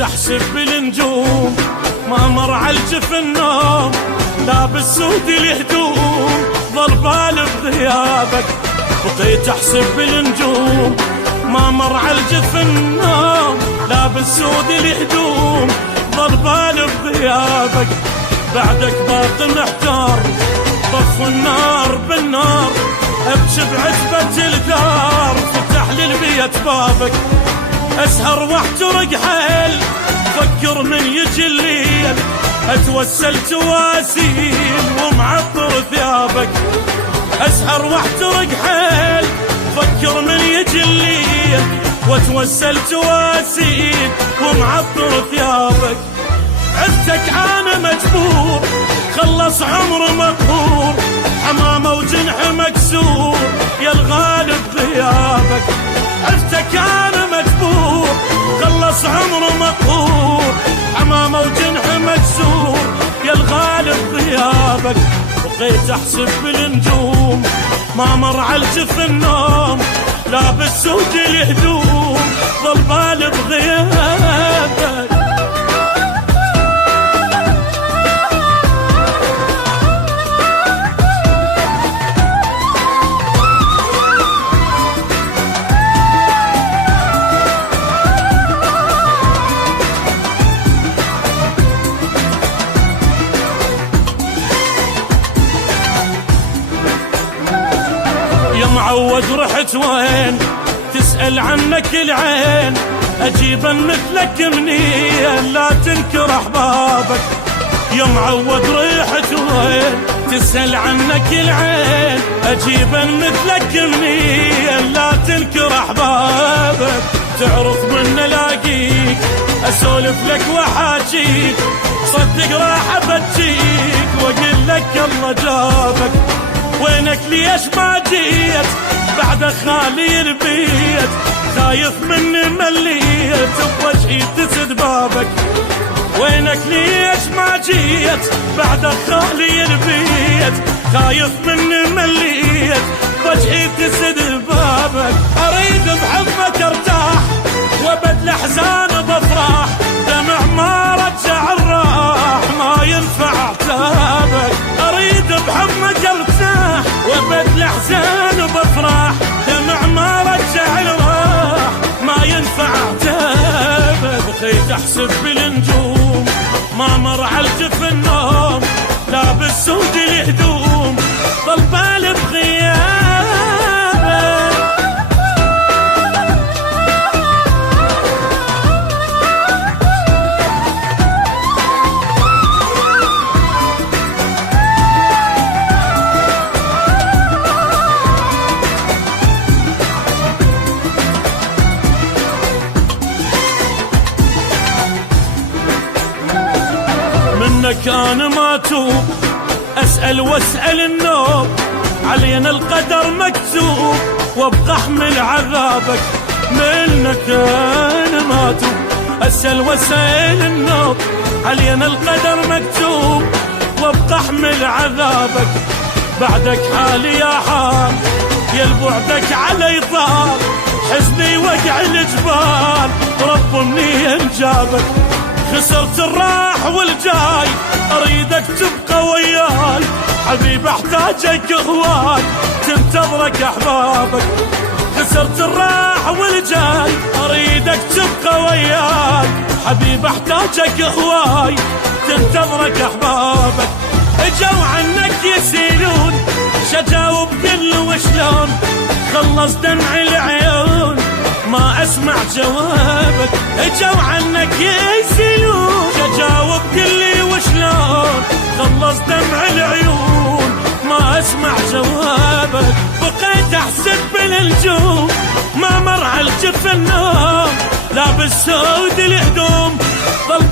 بقيت احسب بالنجوم ما مر عالجف النوم، لابس سود الهدوم ظل بالي بغيابك. بقيت احسب بالنجوم ما مر عالجف النوم، لابس سود الهدوم ظل بالي بغيابك. بعدك باقي محتار طف النار بالنار، ابكي بعتبة الدار فتح للبيت بابك. اسهر واحترق حيل فكر من يجي الليل، اتوسل تواسيل ومعطر ثيابك. اسهر واحترق حيل فكر من يجي الليل، واتوسل تواسيل ومعطر ثيابك. عزتك انا مجبور خلص عمر مقهور، حمامه وجنح مكسور يا الغالب غيابك. عزتك انا مجبور خلص عمر مقهور، حمامه وجنح مكسور يا الغالب غيابك. بقيت احسب بالنجوم ما مر عالجف النوم، لابس سود الهدوم ظل بالي بغيابك. معود رحت وين تسأل عنك العين، أجيبا مثلك منين لا تنكر أحبابك. يا معود رحت وين تسأل عنك العين، أجيبا مثلك منين لا تنكر أحبابك. تعرف من الاقيك أسولف لك وحاجيك، صدق راح أبجيك وأقول لك الله جابك. وينك ليش ما جيت بعد خالي البيت، خايف مني مليت بوجهي تسد بابك. وينك ليش ما جيت بعد خالي البيت، خايف مني مليت بوجهي تسد بابك. اريد بحبك ارتاح وابد الاحزان بفرح، دمع ما رجع الراح ما ينفع عتابك. اريد بحبك ارتاح وابد الاحزان بفرح، دمع ما رجع الراح ما ينفع عتابك. بقيت احسب بالنجوم ما مر عالجف النوم، لابس سود الهدوم ظل بالي بغيابك. منك انا ما توب اسأل واسأل النوب، علينا القدر مكتوب وابقى احمل عذابك. منك انا ما توب اسأل واسأل النوب، علينا القدر مكتوب وابقى احمل عذابك. بعدك حالي يا حال يا بعدك علي طال، حزني وقع الجبال رب منين جابك. خسرت الراح والجاي اريدك تبقى وياي، حبيب احتاجك هواي تنتظرك احبابك. خسرت الراح والجاي اريدك تبقى وياي، حبيب احتاجك هواي تنتظرك احبابك. اجوا عنك يسيلون شجاوب كل وشلون، خلص دمع العيون ما اسمع جوابك. اجوا عنك يسيلون شجاوب كل وشلون، خلص دمع العيون ما اسمع جوابك. بقيت احسب بالنجوم ما مر عالجف النوم، لابس سود الهدوم ظل